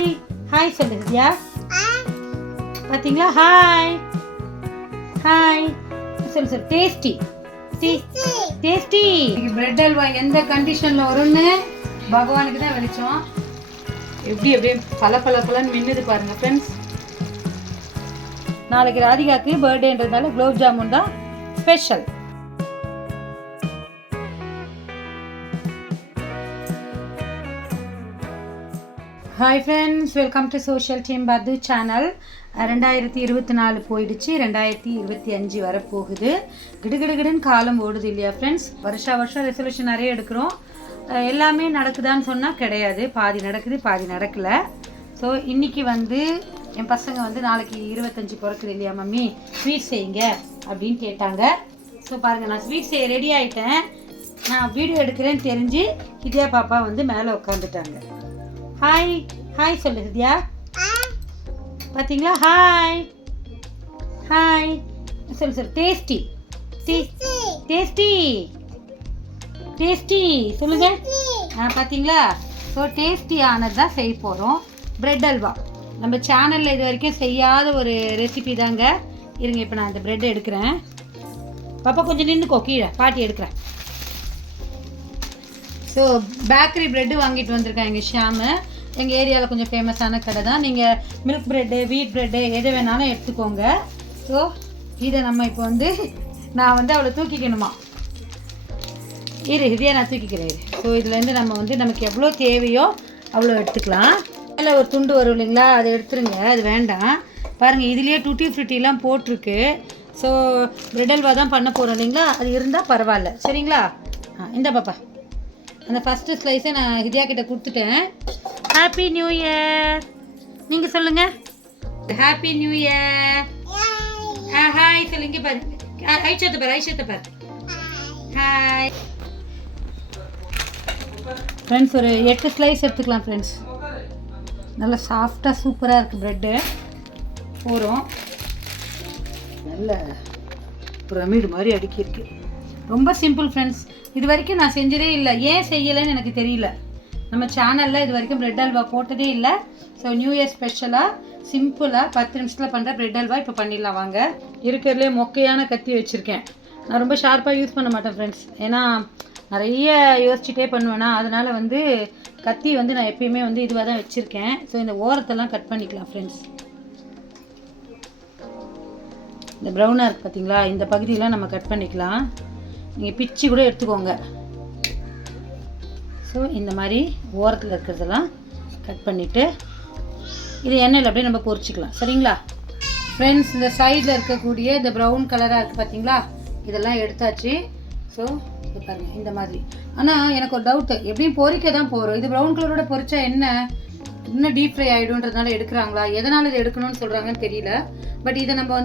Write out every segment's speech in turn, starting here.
Hi hi சொல்லு திவ்யா. பார்த்தீங்களா? Hi hi சொல்லு சொல்லு. Tasty tasty. பிரெட் அல்வா எந்த கண்டிஷனில் வரும்னு பகவானுக்கு தான் வெளிச்சோம். எப்படி அப்படியே பலன்னு மின்னுது பாருங்க ஃப்ரெண்ட்ஸ். நாளைக்கு ராதிகாக்கு பர்த்டேன்றதுனால குலோப் ஜாமுன் தான் special. Hi friends, welcome to social team பத்து சேனல். 2024 போயிடுச்சு, 2025 வரப்போகுது. கிடுகிடுன்னு காலம் ஓடுது இல்லையா ஃப்ரெண்ட்ஸ்? வருஷம் ரெசல்யூஷன் நிறைய எடுக்கிறோம். எல்லாமே நடக்குதான்னு சொன்னால் கிடையாது. பாதி நடக்குது, பாதி நடக்கலை. ஸோ இன்றைக்கி என் பசங்க நாளைக்கு 25 பிறக்குது இல்லையா மம்மி, ஸ்வீட் செய்யுங்க அப்படின்னு கேட்டாங்க. ஸோ பாருங்கள், நான் ஸ்வீட் செய்ய ரெடி ஆகிட்டேன். நான் வீடியோ எடுக்கிறேன்னு தெரிஞ்சு வித்யா பாப்பா மேலே உட்காந்துட்டாங்க. ஹாய் ஹாய் சொல்லு வித்யா. பார்த்தீங்களா? ஹாய் ஹாய் சொல்லு சொல்லு. டேஸ்டி டேஸ்டி டேஸ்டி சொல்லுங்க. பார்த்தீங்களா? ஸோ டேஸ்டியானது தான் செய்ய போகிறோம். பிரெட் அல்வா நம்ம சேனலில் இது வரைக்கும் செய்யாத ஒரு ரெசிபி தாங்க. இருங்க, இப்போ நான் அந்த ப்ரெட் எடுக்கிறேன். பாப்பா கொஞ்சம் நின்றுக்கோ, கீழே பாட்டி எடுக்கிறேன். ஸோ பேக்கரி ப்ரெட்டு வாங்கிட்டு வந்திருக்கேன். எங்கள் ஷாமு எங்கள் ஏரியாவில் கொஞ்சம் ஃபேமஸான கடை தான். நீங்கள் மில்க் ப்ரெட்டு, வீட் ப்ரெட்டு எது வேணாலும் எடுத்துக்கோங்க. ஸோ இதை நம்ம இப்போ நான் அவளை தூக்கிக்கணுமா? இதையே நான் தூக்கிக்கிறேன். ஸோ இதுலேருந்து நம்ம நமக்கு எவ்வளோ தேவையோ அவ்வளோ எடுத்துக்கலாம். அதில் ஒரு துண்டு வரும் இல்லைங்களா, அதை எடுத்துருங்க, அது வேண்டாம். பாருங்கள், இதுலேயே டூட்டி ஃப்ரூட்டிலாம் போட்டிருக்கு. ஸோ பிரெட் அல்வா தான் பண்ண போகிறோம் இல்லைங்களா, அது இருந்தால் பரவாயில்ல. சரிங்களா? இந்த பாப்பா அந்த ஃபஸ்ட்டு ஸ்லைஸை நான் ஹிதியா கிட்ட கொடுத்துட்டேன். ஹாப்பி நியூ இயர் நீங்கள் சொல்லுங்கள். Happy new year. ஹாய் சொல்லுங்க. பாரு ஐஷத்தை பாரு. ஹாய் ஃப்ரெண்ட்ஸ், ஒரு 8 ஸ்லைஸ் எடுத்துக்கலாம் ஃப்ரெண்ட்ஸ். நல்லா சாஃப்டாக சூப்பராக இருக்குது ப்ரெட்டு. போகிறோம், நல்ல பிரமிடு மாதிரி அடுக்கியிருக்கு. ரொம்ப சிம்பிள் ஃப்ரெண்ட்ஸ். இது வரைக்கும் நான் செஞ்சதே இல்லை. ஏன் செய்யலைன்னு எனக்கு தெரியல. நம்ம சேனலில் இது வரைக்கும் பிரெட் அல்வா போட்டதே இல்லை. ஸோ நியூ இயர் ஸ்பெஷலாக சிம்பிளாக 10 நிமிஷத்தில் பண்ணுற பிரெட் அல்வா இப்போ பண்ணிடலாம் வாங்க. இருக்கிறதுலே மொக்கையான கத்தி வச்சுருக்கேன். நான் ரொம்ப ஷார்ப்பாக யூஸ் பண்ண மாட்டேன் ஃப்ரெண்ட்ஸ். ஏன்னா நிறைய யோசிச்சுட்டே பண்ணுவேன்னா, அதனால் கத்தி நான் எப்பயுமே இதுவாக தான் வச்சுருக்கேன். ஸோ இந்த ஓரத்தெல்லாம் கட் பண்ணிக்கலாம் ஃப்ரெண்ட்ஸ். இந்த ப்ரௌனாக இருக்குது பார்த்தீங்களா, இந்த பகுதியெலாம் நம்ம கட் பண்ணிக்கலாம். நீங்கள் பிச்சு கூட எடுத்துக்கோங்க. ஸோ இந்த மாதிரி ஓரத்தில் இருக்கிறதெல்லாம் கட் பண்ணிவிட்டு இது எண்ணெயில் அப்படியே நம்ம பொரிச்சிக்கலாம். சரிங்களா ஃப்ரெண்ட்ஸ்? இந்த சைடில் இருக்கக்கூடிய இந்த ப்ரௌன் கலராக இருக்குது பார்த்தீங்களா, இதெல்லாம் எடுத்தாச்சு. ஸோ இது பாருங்கள் இந்த மாதிரி. ஆனால் எனக்கு ஒரு டவுட்டு, எப்படியும் பொரிக்க தான் போகிறோம். இது ப்ரௌன் கலரோட பொரிச்சா இன்னும் டீப் ஃப்ரை ஆகிடும்ன்றதுனால எடுக்கிறாங்களா, எதனால் இது எடுக்கணும்னு சொல்கிறாங்கன்னு தெரியல. பட் இதை நம்ம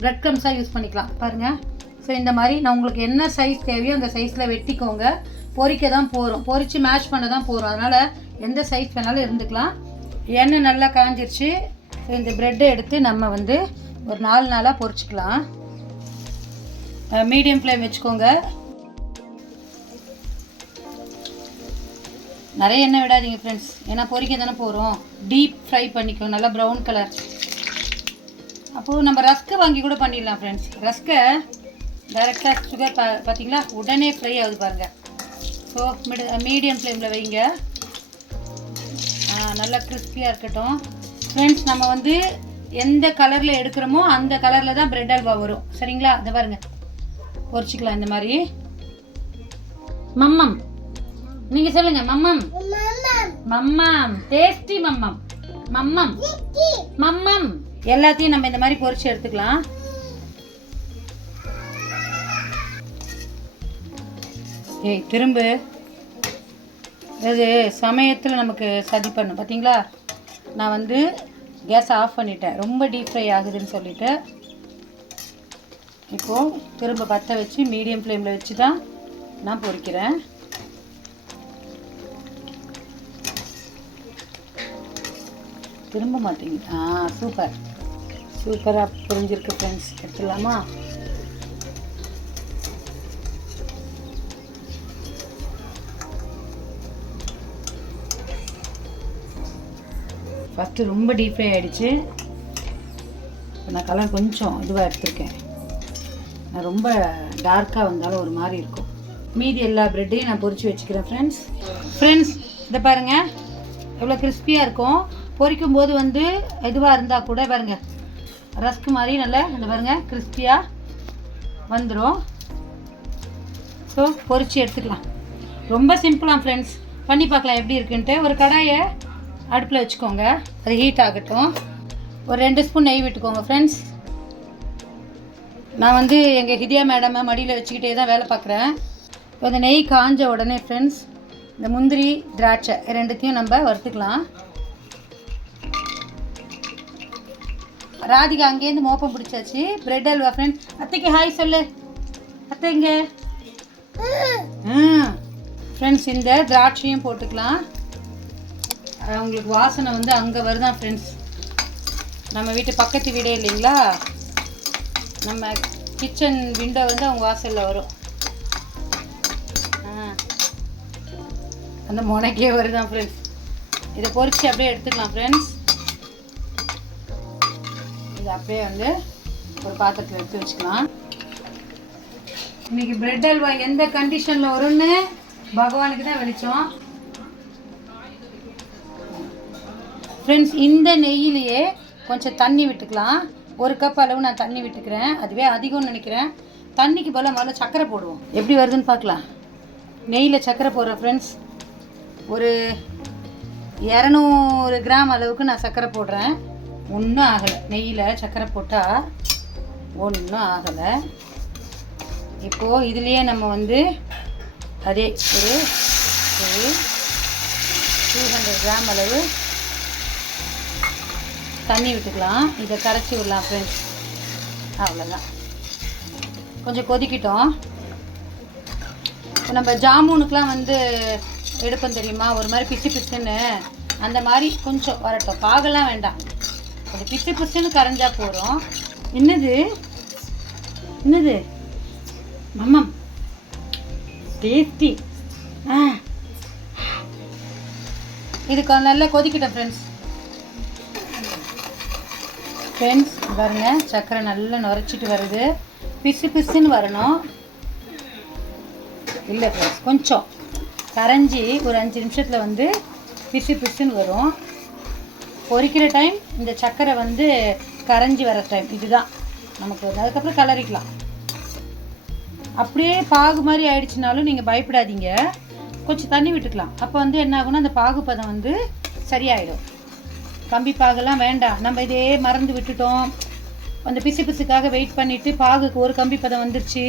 பிரெட் க்ரம்ஸாக யூஸ் பண்ணிக்கலாம் பாருங்கள். ஸோ இந்த மாதிரி நான் உங்களுக்கு என்ன சைஸ் தேவையோ அந்த சைஸில் வெட்டிக்கோங்க. பொரிக்க தான் போகிறோம், பொரித்து மேஷ் பண்ண தான் போகிறோம். அதனால் எந்த சைஸ் வேணாலும் இருந்துக்கலாம். எண்ணெய் நல்லா காஞ்சிருச்சு. ஸோ இந்த ப்ரெட்டை எடுத்து நம்ம ஒரு 4 நாளாக பொரிச்சிக்கலாம். மீடியம் ஃப்ளேம் வச்சுக்கோங்க. நிறைய எண்ணெய் விடாதீங்க ஃப்ரெண்ட்ஸ், ஏன்னா பொரிக்க தானே போகிறோம். டீப் ஃப்ரை பண்ணிக்கோங்க, நல்லா ப்ரௌன் கலர். அப்போது நம்ம ரஸ்க்கு வாங்கி கூட பண்ணிடலாம் ஃப்ரெண்ட்ஸ். ரஸ்க்கை டைரெக்டாக சுகர் பார்த்தீங்களா உடனே ஃப்ரை ஆகுது பாருங்கள். ஸோ மீடியம் ஃப்ளேமில் வைங்க. நல்லா கிறிஸ்பியாக இருக்கட்டும் ஃப்ரெண்ட்ஸ். நம்ம எந்த கலரில் எடுக்கிறோமோ அந்த கலரில் தான் பிரெட் அல்வா வரும். சரிங்களா? அதை பாருங்கள், பொரிச்சிக்கலாம் இந்த மாதிரி. மம்மம் நீங்கள் சொல்லுங்கள். மம்மம் டேஸ்டி மம்மம் எல்லாத்தையும் நம்ம இந்த மாதிரி பொரிச்சு எடுத்துக்கலாம். திரும்ப அது சமயத்தில் நமக்கு சதி பண்ணும் பார்த்தீங்களா. நான் கேஸ் ஆஃப் பண்ணிட்டேன், ரொம்ப டீப் ஃப்ரை ஆகுதுன்னு சொல்லிட்டு. இப்போது திரும்ப பற்ற வச்சு மீடியம் ஃப்ளேமில் வச்சு தான் நான் பொரிக்கிறேன். திரும்ப மாட்டேங்குது. சூப்பராக புரிஞ்சிருக்கு ஃப்ரெண்ட்ஸ். எடுத்துடலாமா? ஃபஸ்ட்டு ரொம்ப டீப் ஃப்ரை ஆகிடுச்சு. நான் கலர் கொஞ்சம் இதுவாக எடுத்திருக்கேன். நான் ரொம்ப டார்க்காக வந்தாலும் ஒரு மாதிரி இருக்கும். மீதி எல்லா ப்ரெட்டையும் நான் பொரித்து வச்சுக்கிறேன் ஃப்ரெண்ட்ஸ். இதை பாருங்கள் எவ்வளோ கிறிஸ்பியாக இருக்கும். பொரிக்கும் போது வந்து இதுவாக இருந்தால் கூட பாருங்கள் ரஸ்க் மாதிரி நல்லா இந்த பாருங்கள் கிறிஸ்பியாக வந்துடும். ஸோ பொரித்து எடுத்துக்கலாம். ரொம்ப சிம்பிளாக ஃப்ரெண்ட்ஸ், பண்ணி பார்க்கலாம் எப்படி இருக்குன்ட்டு. ஒரு கடாயை அடுப்பில் வச்சுக்கோங்க, அது ஹீட் ஆகட்டும். ஒரு 2 ஸ்பூன் நெய் விட்டுக்கோங்க ஃப்ரெண்ட்ஸ். நான் வந்து எங்கள் ஹிதியா மேடமை மடியில் வச்சுக்கிட்டே தான் வேலை பார்க்குறேன். இப்போ இந்த நெய் காஞ்ச உடனே ஃப்ரெண்ட்ஸ் இந்த முந்திரி திராட்சை ரெண்டுத்தையும் நம்ம வறுத்துக்கலாம். ராதிகா அங்கேருந்து மோப்பம் பிடிச்சாச்சு. Bread halwa friends. அத்தைக்கு ஹாய் சொல்லு. அத்தைங்க ஃப்ரெண்ட்ஸ் இந்த திராட்சையும் போட்டுக்கலாம். உங்களுக்கு வாசனை வந்து அங்கே வருதான் ஃப்ரெண்ட்ஸ். நம்ம வீட்டு பக்கத்து வீடே இல்லைங்களா, நம்ம கிச்சன் விண்டோ வந்து அவங்க வாசலில் வரும். அந்த முனைக்கே வருதான் ஃப்ரெண்ட்ஸ். இதை பொரிச்சு அப்படியே எடுத்துக்கலாம் ஃப்ரெண்ட்ஸ். இதை அப்படியே வந்து ஒரு பாத்திரத்தில் எடுத்து வச்சுக்கலாம். இன்னைக்கு பிரெட் அல்வா எந்த கண்டிஷனில் வரும்னு பகவானுக்கு தான் வெளிச்சம் ஃப்ரெண்ட்ஸ். இந்த நெய்யிலேயே கொஞ்சம் தண்ணி விட்டுக்கலாம். 1 கப் அளவு நான் தண்ணி விட்டுக்கிறேன். அதுவே அதிகம்னு நினைக்கிறேன். தண்ணிக்கு பதிலாக முதல்ல சர்க்கரை போடுவோம். எப்படி வருதுன்னு பார்க்கலாம். நெய்யில் சர்க்கரை போடுறேன் ஃப்ரெண்ட்ஸ். ஒரு 200 கிராம் அளவுக்கு நான் சர்க்கரை போடுறேன். ஒன்றும் ஆகலை. நெய்யில் சர்க்கரை போட்டால் ஒன்றும் ஆகலை. இப்போது இதுலேயே நம்ம வந்து அதே ஒரு 200 கிராம் அளவு தண்ணி விட்டுக்கலாம். இதை கரைச்சி விடலாம் ஃப்ரெண்ட்ஸ். அவ்வளோதான். கொஞ்சம் கொதிக்கிட்டோம். இப்போ நம்ம ஜாமுனுக்கெலாம் வந்து எடுப்போம் தெரியுமா, ஒரு மாதிரி பிசு பிசுன்னு அந்த மாதிரி கொஞ்சம் வரட்டும். பாகெல்லாம் வேண்டாம், கொஞ்சம் பிசு பிசுன்னு கரைஞ்சா போகிறோம். என்னது மம்மம் டேஸ்டி. இதுக்கு நல்லா கொதிக்கிட்டோம் ஃப்ரெண்ட்ஸ். பாருங்க சர்க்கரை நல்லா நுரைச்சிட்டு வருது. பிசு பிசுன்னு வரணும். இல்லை ஃப்ரெண்ட்ஸ், கொஞ்சம் கரைஞ்சி ஒரு 5 நிமிஷத்தில் வந்து பிசு பிசுன்னு வரும். பொரிக்கிற டைம் இந்த சர்க்கரை வந்து கரைஞ்சி வர டைம் இதுதான் நமக்கு. அதுக்கப்புறம் கலரிக்கலாம். அப்படியே பாகு மாதிரி ஆயிடுச்சுனாலும் நீங்கள் பயப்படாதீங்க, கொஞ்சம் தண்ணி விட்டுக்கலாம். அப்போ வந்து என்ன ஆகும்னா அந்த பாகு பதம் வந்து சரியாயிடும். கம்பி பாகெல்லாம் வேண்டாம். நம்ம இதே மறந்து விட்டுட்டோம், அந்த பிசு பிசுக்காக வெயிட் பண்ணிவிட்டு பாகுக்கு ஒரு கம்பி பதம் வந்துருச்சு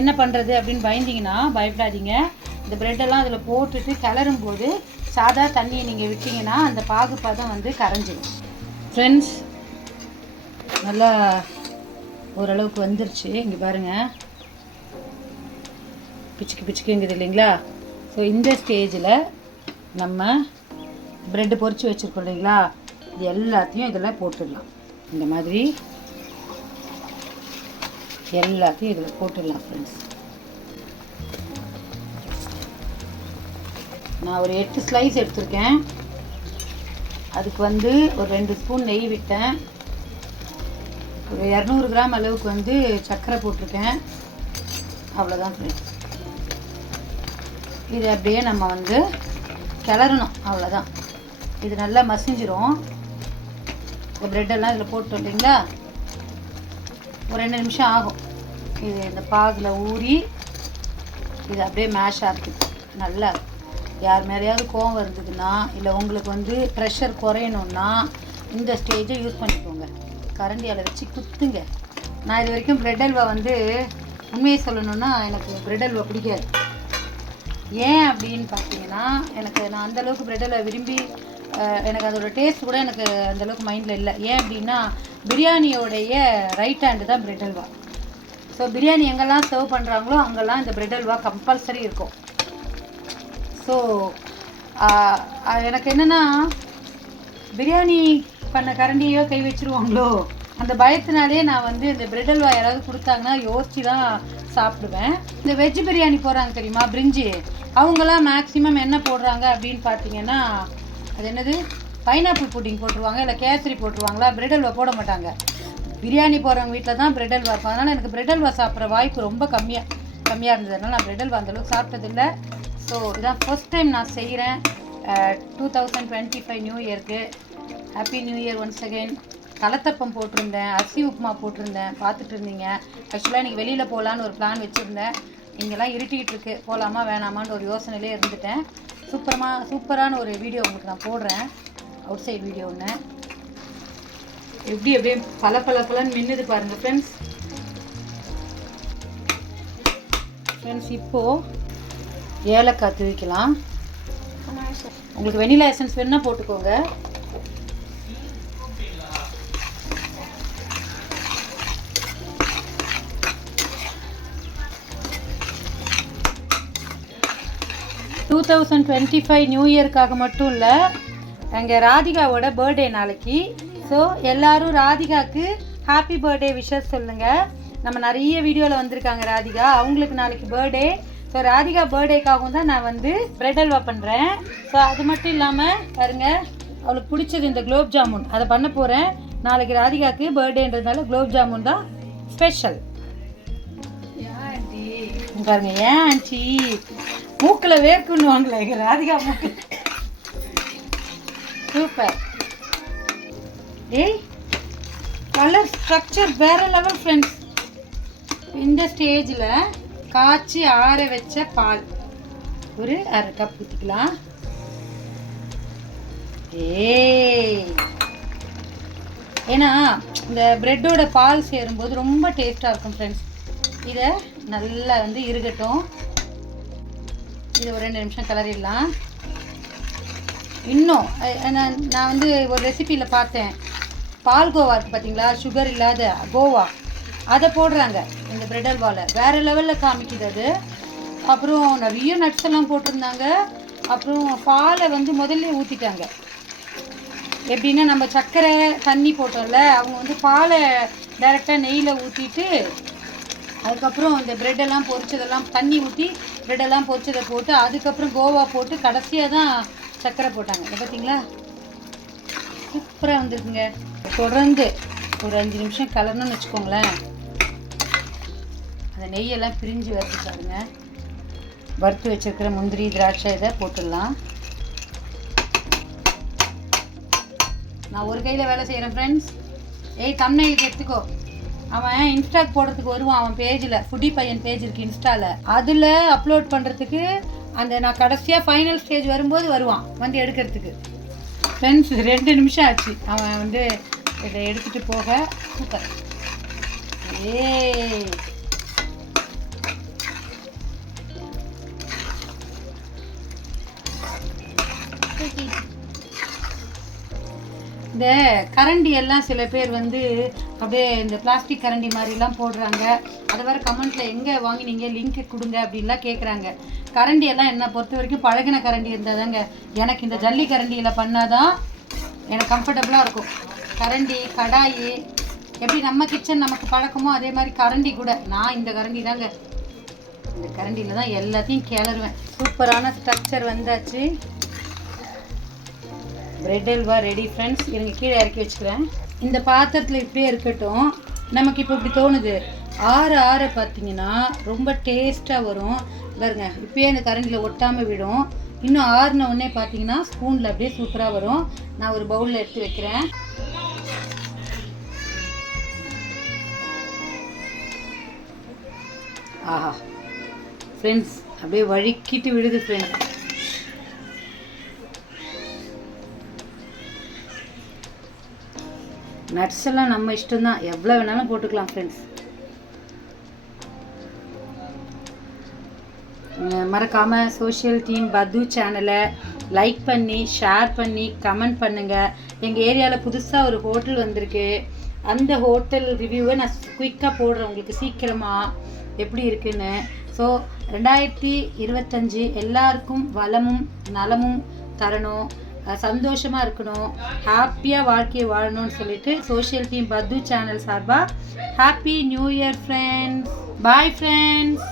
என்ன பண்ணுறது அப்படின்னு பயந்தீங்கன்னா பயப்படாதீங்க. இந்த ப்ரெட்டெல்லாம் அதில் போட்டுட்டு கிளறும் போது சாதா தண்ணியை நீங்கள் விட்டிங்கன்னா அந்த பாகு பதம் வந்து கரைஞ்சிடும் ஃப்ரெண்ட்ஸ். நல்லா ஓரளவுக்கு வந்துருச்சு. இங்கே பாருங்கள் பிச்சுக்குங்குது இல்லைங்களா. ஸோ இந்த ஸ்டேஜில் நம்ம ப்ரெட்டு பொரிச்சு வச்சுருக்கோம் இல்லைங்களா, இது எல்லாத்தையும் இதில் போட்டுடலாம். இந்த மாதிரி எல்லாத்தையும் இதில் போட்டுடலாம் ஃப்ரெண்ட்ஸ். நான் ஒரு 8 ஸ்லைஸ் எடுத்திருக்கேன். அதுக்கு வந்து ஒரு 2 ஸ்பூன் நெய் விட்டேன். ஒரு 200 கிராம் அளவுக்கு வந்து சர்க்கரை போட்டிருக்கேன். அவ்வளோதான் ஃப்ரெண்ட்ஸ். இது அப்படியே நம்ம வந்து கிளறணும். அவ்வளோதான். இது நல்லா மசிஞ்சிரும். இந்த ப்ரெட்டெல்லாம் இதில் போட்டோம் இல்லைங்களா, ஒரு 2 நிமிஷம் ஆகும். இது இந்த பாகில் ஊறி இது அப்படியே மேஷ் ஆகுது. நல்லா யார் மேலேயாவது கோவம் இருந்ததுன்னா இல்லை உங்களுக்கு வந்து ப்ரெஷர் குறையணுன்னா இந்த ஸ்டேஜை யூஸ் பண்ணிக்கோங்க. கரண்டியால் வச்சு குத்துங்க. நான் இது வரைக்கும் ப்ரெட் அல்வா வந்து உண்மையை சொல்லணுன்னா எனக்கு ப்ரெட் அல்வா பிடிக்காது. ஏன் அப்படின்னு பார்த்தீங்கன்னா நான் அந்தளவுக்கு ப்ரெட் அல்வா விரும்பி எனக்கு அதோடய டேஸ்ட் கூட எனக்கு அந்தளவுக்கு மைண்டில் இல்லை. ஏன் அப்படின்னா பிரியாணியோடைய ரைட் ஹேண்டு தான் ப்ரெட் அல்வா. ஸோ பிரியாணி எங்கெல்லாம் சர்வ் பண்ணுறாங்களோ அங்கெல்லாம் இந்த ப்ரெட் அல்வா கம்பல்சரி இருக்கும். ஸோ எனக்கு என்னென்னா பிரியாணி பண்ண கரண்டியோ கை வச்சுருவாங்களோ அந்த பயத்தினாலே நான் வந்து இந்த ப்ரெட் அல்வா யாராவது கொடுத்தாங்கன்னா யோசிச்சு தான் சாப்பிடுவேன். இந்த வெஜ் பிரியாணி போடுறாங்க தெரியுமா, பிரிஞ்சி, அவங்களாம் மேக்ஸிமம் என்ன போடுறாங்க அப்படின்னு பார்த்தீங்கன்னா அது என்னது பைனாப்பிள் புட்டிங் போட்டுருவாங்க, இல்லை கேசரி போட்டுருவாங்களா, பிரெட் அல்வா போட மாட்டாங்க. பிரியாணி போகிறவங்க வீட்டில் தான் பிரெட் அல்வா இருக்கும். அதனால் எனக்கு பிரெட் அல்வா சாப்பிட்ற வாய்ப்பு ரொம்ப கம்மியாக இருந்தது. அதனால் நான் பிரெட் அல்வா அந்தளவுக்கு சாப்பிட்டதில்லை. ஸோ இதான் ஃபர்ஸ்ட் டைம் நான் செய்கிறேன் 2025 நியூ இயருக்கு. Happy new year once again. கலத்தப்பம் போட்டிருந்தேன், அரிசி உப்புமா போட்டிருந்தேன், பார்த்துட்டு இருந்தீங்க. ஆக்சுவலாக இன்றைக்கி வெளியில் போகலான்னு ஒரு பிளான் வச்சுருந்தேன். இங்கெல்லாம் இருட்டிகிட்டு இருக்கு, போகலாமா வேணாமான்னு ஒரு யோசனையிலே இருந்துட்டேன். சூப்பரான ஒரு வீடியோ உங்களுக்கு நான் போடுறேன், அவுட் சைட் வீடியோ ஒன்று. எப்படி அப்படியே பலன்னு மின்னுது பாருங்கள் ஃப்ரெண்ட்ஸ். இப்போது ஏலக்காய் தூவிக்கலாம். உங்களுக்கு வெனிலா எசன்ஸ் வேணுன்னா போட்டுக்கோங்க. டூ 2025 நியூ இயருக்காக மட்டும் இல்லை, எங்கள் ராதிகாவோட பர்த்டே நாளைக்கு. ஸோ எல்லோரும் ராதிகாவுக்கு ஹாப்பி பர்த்டே விஷஸ் சொல்லுங்கள். நம்ம நிறைய வீடியோவில் வந்திருக்காங்க ராதிகா, அவங்களுக்கு நாளைக்கு பர்த்டே. ஸோ ராதிகா பர்த்டேக்காகவும் தான் நான் வந்து பிரெட் அல்வா பண்ணுறேன். ஸோ அது மட்டும் இல்லாமல் பாருங்கள், அவளுக்கு பிடிச்சது இந்த குலோப் ஜாமுன், அதை பண்ண போகிறேன். நாளைக்கு ராதிகாவுக்கு பர்த்டேன்றதுனால குலோப் ஜாமுன் தான் ஸ்பெஷல். பாருங்க, ஏன் ஆண்டி மூக்கில் வேர்க்குன்னுவாங்களே எங்கள் ராதிகா மூக்கு. சூப்பர். ஏய், கலர் ஸ்ட்ரக்சர் வேற லெவல் ஃப்ரெண்ட்ஸ். இந்த ஸ்டேஜில் காய்ச்சி ஆற வச்ச பால் ஒரு 1/2 கப் ஊற்றிக்கலாம். ஏன்னா இந்த பிரெட்டோட பால் சேரும்போது ரொம்ப டேஸ்ட்டாக இருக்கும் ஃப்ரெண்ட்ஸ். இதை நல்லா வந்து இருக்கட்டும். இது ஒரு 2 நிமிஷம் கிளறிடலாம். இன்னும் நான் வந்து ஒரு ரெசிபியில் பார்த்தேன், பால் கோவா இருக்குது பார்த்தீங்களா, சுகர் இல்லாத கோவா, அதை போடுறாங்க இந்த பிரெட் அல்வாவில். வேறு லெவலில் காமிக்குது அது. அப்புறம் நிறைய நட்ஸ் எல்லாம் போட்டிருந்தாங்க. அப்புறம் பாலை வந்து முதல்ல ஊற்றிட்டாங்க. எப்படின்னா நம்ம சர்க்கரை தண்ணி போட்டோம்ல, அவங்க வந்து பாலை டைரெக்டாக நெய்யில் ஊற்றிட்டு அதுக்கப்புறம் இந்த ப்ரெட்டெல்லாம் பொரிச்சதெல்லாம் தண்ணி ஊற்றி ப்ரெட்டெல்லாம் பொரிச்சதை போட்டு அதுக்கப்புறம் கோவா போட்டு கடைசியாக தான் சர்க்கரை போட்டாங்க. இதை பார்த்தீங்களா, சூப்பராக வந்துருக்குங்க. தொடர்ந்து ஒரு 5 நிமிஷம் கலரணும்னு வச்சுக்கோங்களேன். அந்த நெய்யெல்லாம் பிரிஞ்சு வறுத்து பாருங்க. வறுத்து வச்சுருக்கிற முந்திரி திராட்சை இதை போட்டுடலாம். நான் ஒரு கையில் வேலை செய்கிறேன் ஃப்ரெண்ட்ஸ். தம்ப்நெயிலுக்கு எடுத்துக்கோ. அவன் இன்ஸ்டாக்கு போடுறதுக்கு வருவான், அவன் பேஜில் ஃபுட்டி பையன் பேஜ் இருக்குது இன்ஸ்டாவில், அதில் அப்லோட் பண்ணுறதுக்கு அந்த நான் கடைசியாக ஃபைனல் ஸ்டேஜ் வரும்போது வருவான் வந்து எடுக்கிறதுக்கு. ஃப்ரெண்ட்ஸ் 2 நிமிஷம் ஆச்சு அவன் வந்து இதை எடுத்துகிட்டு போக. சூப்பர். இந்த கரண்டி எல்லாம் சில பேர் வந்து அப்படியே இந்த பிளாஸ்டிக் கரண்டி மாதிரிலாம் போடுறாங்க. அதை வேறு கமெண்ட்டில் எங்கே வாங்கினீங்க லிங்க்கு கொடுங்க அப்படின்லாம் கேட்குறாங்க. கரண்டி எல்லாம் என்னை பொறுத்த வரைக்கும் பழகின கரண்டி இருந்தால் தாங்க. எனக்கு இந்த ஜல்லி கரண்டியில் பண்ணால் தான் எனக்கு கம்ஃபர்டபுளாக இருக்கும். கரண்டி கடாயி எப்படி நம்ம கிச்சன் நமக்கு பழக்கமோ அதே மாதிரி கரண்டி கூட. நான் இந்த கரண்டி தாங்க, இந்த கரண்டியில் தான் எல்லாத்தையும் கிளறுவேன். சூப்பரான ஸ்ட்ரக்சர் வந்தாச்சு. Bread halwa ready friends. இருங்க கீழே இறக்கி வச்சுக்கிறேன். இந்த பாத்திரத்தில் இப்படியே இருக்கட்டும். நமக்கு இப்போ இப்படி தோணுது, ஆற பார்த்தீங்கன்னா ரொம்ப டேஸ்ட்டாக வரும் பாருங்க. இப்போயே அந்த கரண்டியில் ஒட்டாமல் விடும். இன்னும் ஆறின உடனே பார்த்தீங்கன்னா ஸ்பூனில் அப்படியே சூப்பராக வரும். நான் ஒரு பவுலில் எடுத்து வைக்கிறேன். ஆஹா ஃப்ரெண்ட்ஸ், அப்படியே வழுக்கிட்டு விடுது ஃப்ரெண்ட்ஸ். நட்ஸ் எல்லாம் நம்ம இஷ்டம்தான், எவ்வளோ வேணாலும் போட்டுக்கலாம் ஃப்ரெண்ட்ஸ். மறக்காமல் சோஷியல் டீம் பத்து சேனலை லைக் பண்ணி ஷேர் பண்ணி கமெண்ட் பண்ணுங்கள். எங்கள் ஏரியாவில் புதுசாக ஒரு ஹோட்டல் வந்திருக்கு. அந்த ஹோட்டல் ரிவ்யூவை நான் குயிக்காக போடுறேன் உங்களுக்கு சீக்கிரமாக எப்படி இருக்குன்னு. ஸோ 2025 எல்லாருக்கும் வளமும் நலமும் தரணும், சந்தோஷமாக இருக்கணும், ஹாப்பியாக வாழ்க்கையை வாழணும்னு சொல்லிட்டு சோஷியல் டீம் பத்து சேனல் சார்பாக happy new year friends. Bye friends.